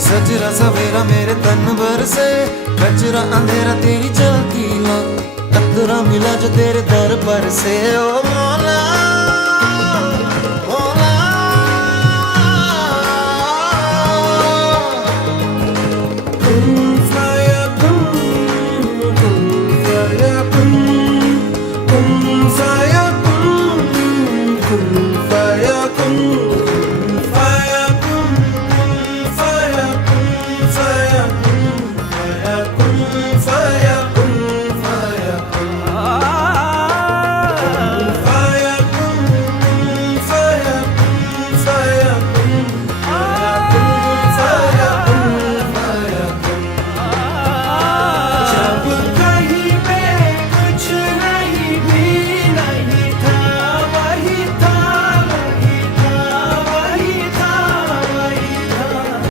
सजरा सवेरा मेरे तन भर से, कचरा अंधेरा तेरी जलती ला, कतरा मिला जो तेरे दर पर से। ओ मौला